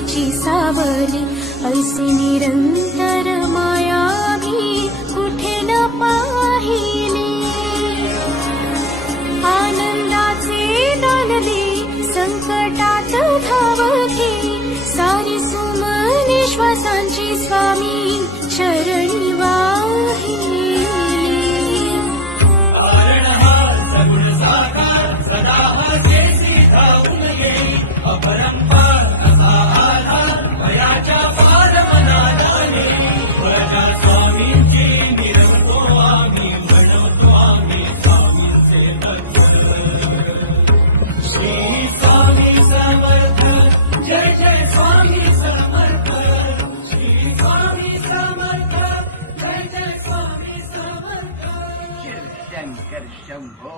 मायेची सावली, ऐसी निरंतर माया मी कुठे न पाहिली. आनंदाचे दानले संकटात धावके, सारी सुमने श्वासांची स्वामी चरणी वाहिली. शंकर शंभो.